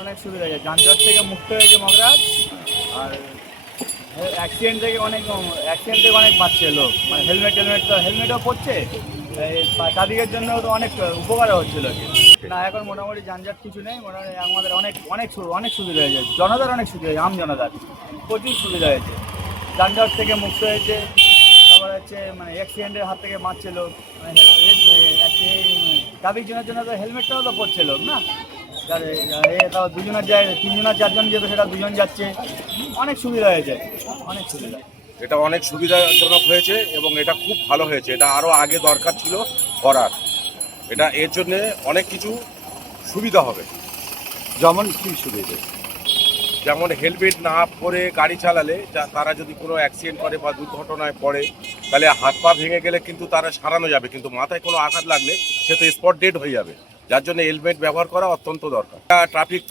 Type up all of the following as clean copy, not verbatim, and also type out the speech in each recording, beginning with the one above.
অনেক সুবিধা হয়েছে, যানজট থেকে মুক্ত হয়েছে মগরাহাট। আর অ্যাক্সিডেন্ট থেকে অনেক বাঁচছে লোক, মানে হেলমেটও পড়ছে। এই ট্রাফিকের জন্য তো অনেক উপকারও হচ্ছিল আর কি। না, এখন মোটামুটি যানজট কিছু নেই, মোটামুটি আমাদের অনেক সুবিধা হয়েছে, জনতার অনেক সুবিধা হয়েছে, জনতার প্রচুর সুবিধা হয়েছে, যানজট থেকে মুক্ত হয়েছে। তারপর হচ্ছে মানে অ্যাক্সিডেন্টের হাত থেকে বাঁচছে লোক, মানে ট্রাফিক জনের জন্য তো হেলমেটটাও তো পড়ছে লোক না। তাও দুজনের জায়গায় তিনজনের চারজন যেত, সেটা দুজন যাচ্ছে, অনেক সুবিধা হয়েছে, অনেক সুবিধা। এটা অনেক সুবিধাজনক হয়েছে এবং এটা খুব ভালো হয়েছে। এটা আরও আগে দরকার ছিল করার। এটা এর জন্যে অনেক কিছু সুবিধা হবে। যেমন কি সুবিধা? যেমন হেলমেট না পরে গাড়ি চালালে তারা যদি কোনো অ্যাক্সিডেন্ট করে বা দুর্ঘটনায় পড়ে, তাহলে হাত পা ভেঙে গেলে কিন্তু তারা সারানো যাবে, কিন্তু মাথায় কোনো আঘাত লাগলে সে তো স্পট ডেড হয়ে যাবে। যার জন্য হেলমেট ব্যবহার করা অত্যন্ত দরকার। ট্রাফিক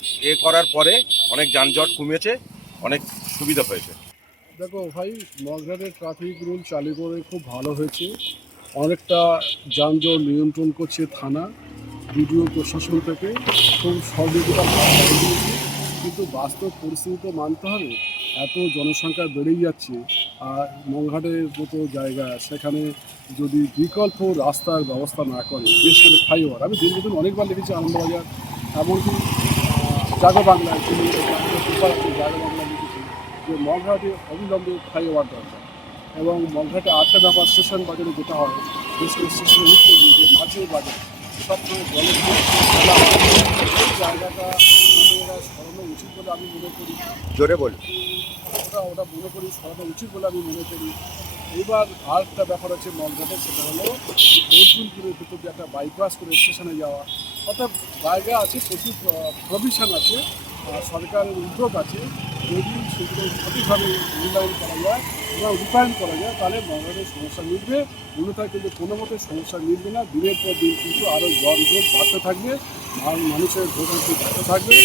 করার পরে অনেক যানজট কমেছে, অনেক সুবিধা হয়েছে। দেখো ভাই, মগরাহাটের ট্রাফিক রুল চালু করে খুব ভালো হয়েছে। অনেকটা যানজট নিয়ন্ত্রণ করছে থানা, বিডিও প্রশাসন থেকে খুব সহযোগিতা দিয়েছে। কিন্তু বাস্তব পরিস্থিতি তো মানতে হবে, এত জনসংখ্যা বেড়েই যাচ্ছে। আর মগরাহাটের মতো জায়গা, সেখানে যদি বিকল্প রাস্তার ব্যবস্থা না করে, বিশেষ করে ফ্লাইওভার, আমি দীর্ঘদিন অনেকবার লিখেছি আনন্দবাজার, এমনকি জাগো বাংলায় জাগো বাংলা লিখেছি যে মগরাহাটে অবিলম্বে ফ্লাইওভার দরকার। এবং মগরাহাটে আটটা ব্যাপার স্টেশন বাজারে যেতে হয়, বিশেষ করে স্টেশনে উঠতে গিয়ে যে মাছের বাজার সবসময় জলের ফেলা হয়, এই জায়গাটা সরানো উচিত বলে আমি মনে করি। জোরে বল। ওটা মনে করি সরানো উচিত বলে আমি মনে করি। এবার আরেকটা ব্যাপার আছে মগরাহাটে, সেটা হলো অর্জুনপুরের ভিতর দিয়ে একটা বাইপাস করে স্টেশনে যাওয়া। অর্থাৎ জায়গা আছে, প্রচুর প্রভিশন আছে, সরকারের উদ্যোগ আছে। যদি সেগুলো সঠিকভাবে মূল্যায়ন করা যায় এবং রূপায়ণ করা যায়, তাহলে মগরাহাটের সমস্যা মিটবে। অন্যথায় কিন্তু কোনো মতে সমস্যা মিটবে না। দিনের পর দিন কিন্তু আরও জনজট বাড়তে থাকবে, আর মানুষের ভোগান্তি বাড়তে থাকবে।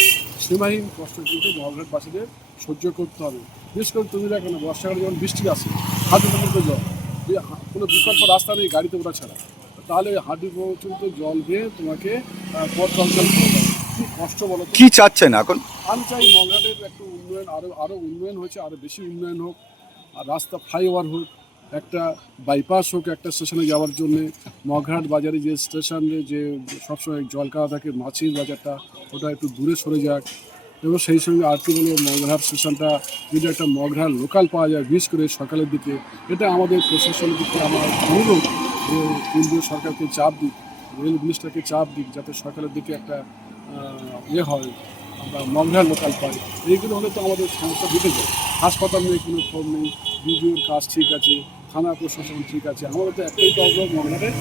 সীমাহীন কষ্ট কিন্তু মগরাহাটবাসীদের সহ্য করতে হবে। বিশেষ করে তুমি দেখো না, বর্ষাকালে যখন বৃষ্টি আসে, হাঁটু পর্যন্ত জল, কোনো বিকল্প রাস্তা নেই গাড়িতে ওঠা ছাড়া, তাহলে হাঁটু পর্যন্ত জল দিয়ে তোমাকে পথ চলাচল করতে হবে। কী কষ্ট বলো তো? কি চাচ্ছেন এখন? আমি চাই মগরাহাটের একটু উন্নয়ন, আরও উন্নয়ন হয়েছে, আরও বেশি উন্নয়ন হোক। আর রাস্তা ফ্লাইওভার হোক, একটা বাইপাস হোক একটা স্টেশনে যাওয়ার জন্যে। মগরাহাট বাজারে যে স্টেশনে যে সবসময় জলকাওয়া থাকে মাছের বাজারটা, ওটা একটু দূরে সরে যাক। এবং সেই সঙ্গে আরেকটু বলবো, মগরাহাট স্টেশনটা যদি একটা মগরাহাট লোকাল পাওয়া যায়, বিশেষ করে সকালের দিকে, এটা আমাদের প্রশাসনের দিকে আমার অনুরোধ যে কেন্দ্রীয় সরকারকে চাপ দিক, রেল মিনিস্টারকে চাপ দিক, যাতে সকালের দিকে একটা হয়, আমরা মগরাহাট লোকাল পাই। এইগুলো হলে তো আমাদের সমস্যা মিটে যায়। হাসপাতাল নেই, কোনো ফোন নেই, বিডিওর কাজ ঠিক আছে, থানা প্রশাসন ঠিক আছে, আমাদের তো একটাই প্রবলেম মগরাহাটে